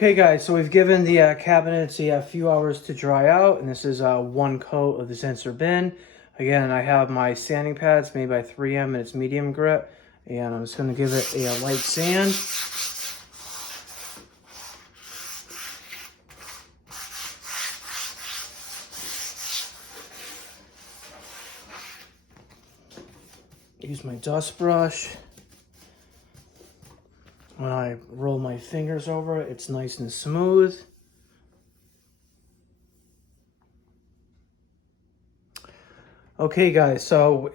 Okay guys, so we've given the cabinets a few hours to dry out, and this is one coat of the Zinsser bin. Again, I have my sanding pads made by 3M and it's medium grit, and I'm just going to give it a light sand. Use my dust brush. When I roll my fingers over it, it's nice and smooth. Okay guys, so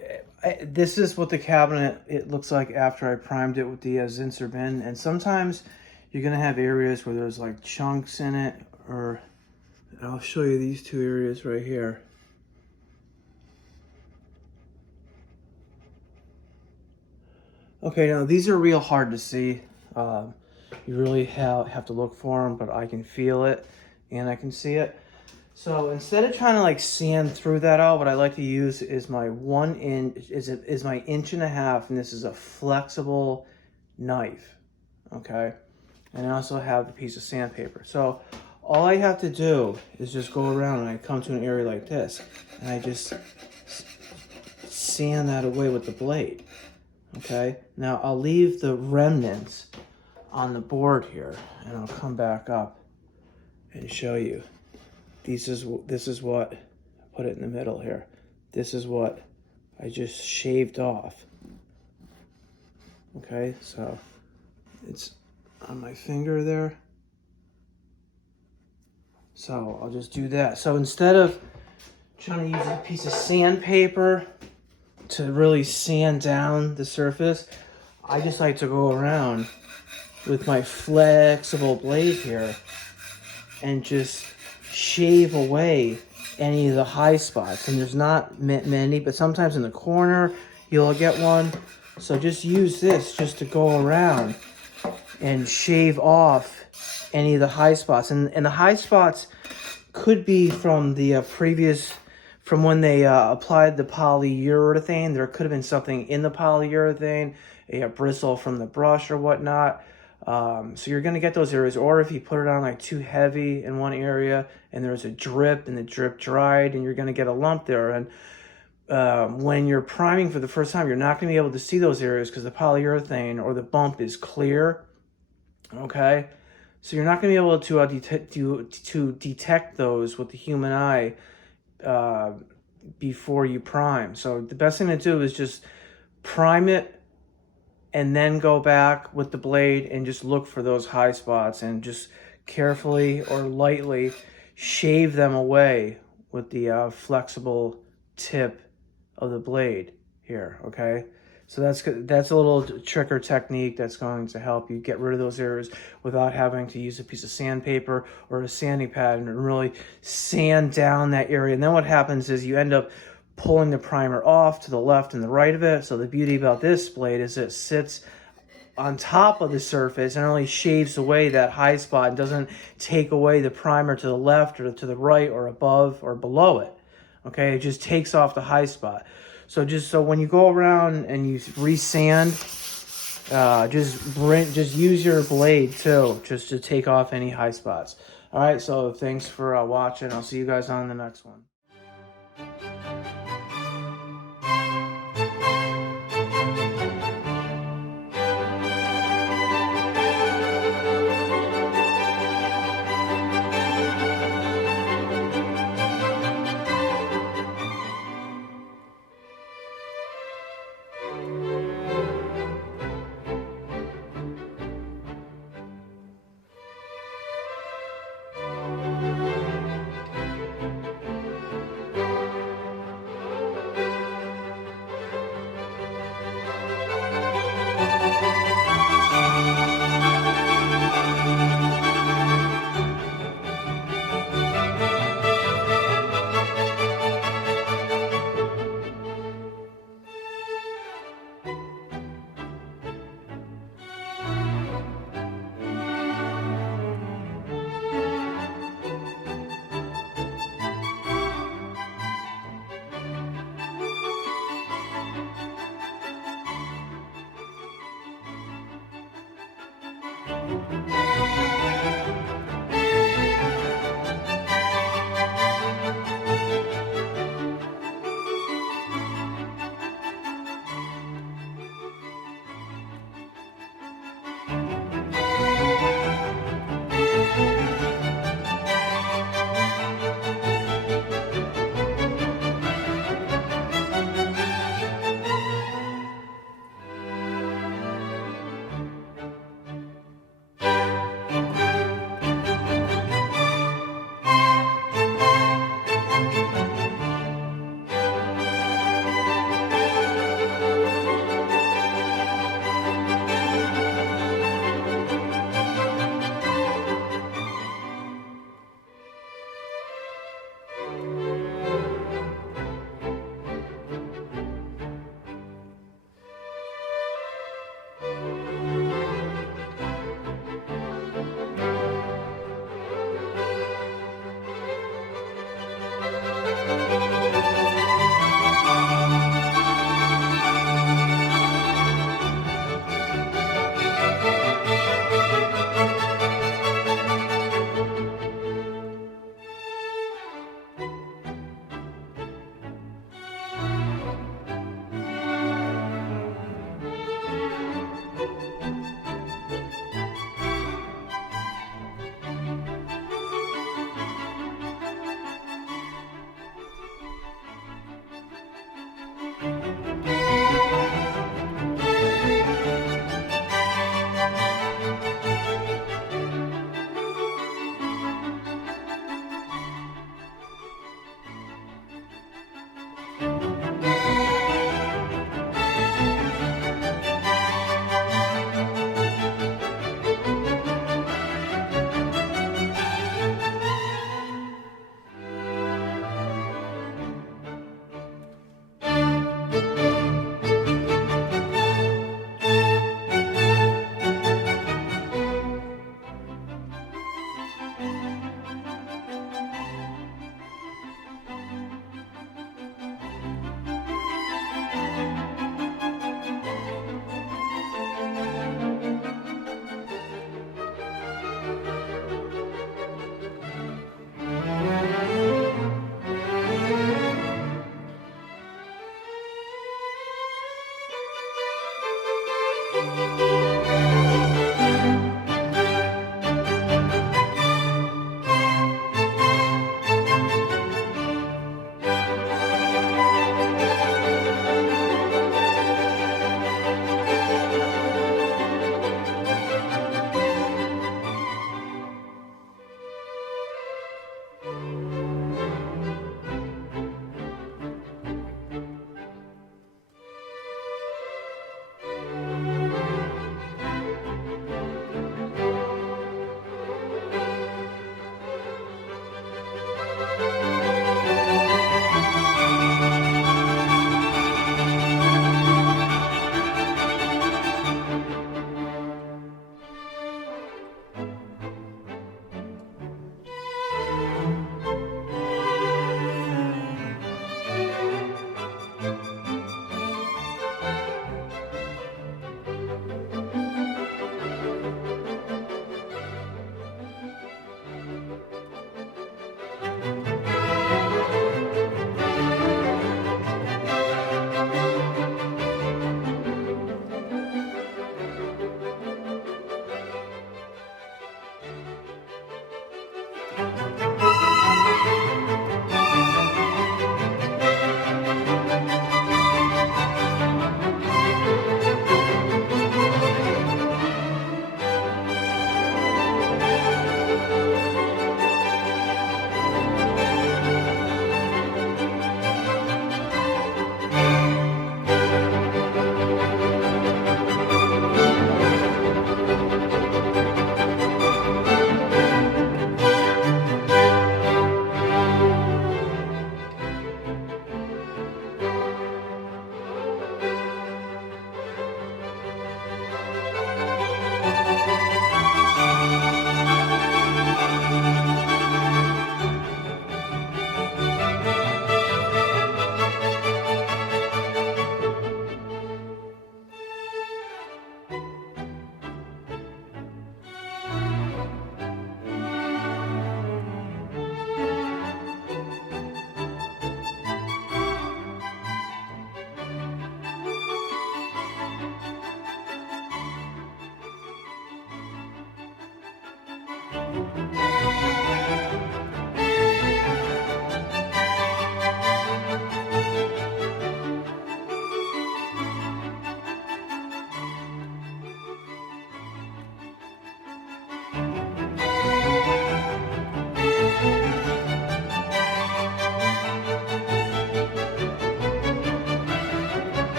this is what the cabinet it looks like after I primed it with the Zinsser bin. And sometimes you're gonna have areas where there's like chunks in it, or I'll show you these two areas right here. Okay, now these are real hard to see. You really have to look for them, but I can feel it and I can see it. So instead of trying to like sand through that out, what I like to use is my 1 inch, is my 1.5 inches, and this is a flexible knife, okay? And I also have a piece of sandpaper. So all I have to do is just go around and I come to an area like this, and I just sand that away with the blade, okay? Now I'll leave the remnants on the board here, and I'll come back up and show you. This is what, put it in the middle here. This is what I just shaved off. Okay, so it's on my finger there. So I'll just do that. So instead of trying to use a piece of sandpaper to really sand down the surface, I just like to go around with my flexible blade here and just shave away any of the high spots. And there's not many, but sometimes in the corner you'll get one. So just use this just to go around and shave off any of the high spots. And the high spots could be from the from when they applied the polyurethane. There could have been something in the polyurethane, a bristle from the brush or whatnot. So you're going to get those areas, or if you put it on like too heavy in one area and there's a drip and the drip dried, and you're going to get a lump there. And when you're priming for the first time, you're not going to be able to see those areas because the polyurethane or the bump is clear, okay? So you're not going to be able to detect those with the human eye before you prime. So the best thing to do is just prime it and then go back with the blade and just look for those high spots and just carefully or lightly shave them away with the flexible tip of the blade here, okay? So that's a little trick or technique that's going to help you get rid of those areas without having to use a piece of sandpaper or a sanding pad and really sand down that area. And then what happens is you end up pulling the primer off to the left and the right of it. So the beauty about this blade is it sits on top of the surface and only shaves away that high spot and doesn't take away the primer to the left or to the right or above or below it. Okay, it just takes off the high spot. So when you go around and you resand, just use your blade too, just to take off any high spots. All right, so thanks for watching. I'll see you guys on the next one.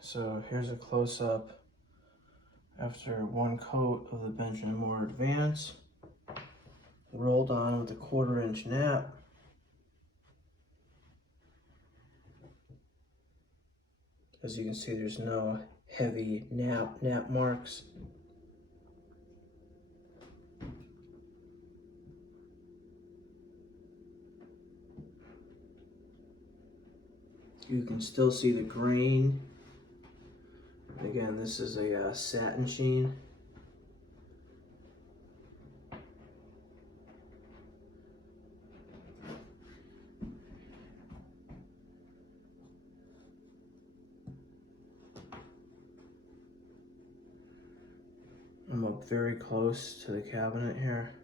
So here's a close-up after one coat of the Benjamin Moore Advance, rolled on with a 1/4 inch nap. As you can see, there's no heavy nap marks. You can still see the grain. Again, this is a satin sheen. I'm up very close to the cabinet here.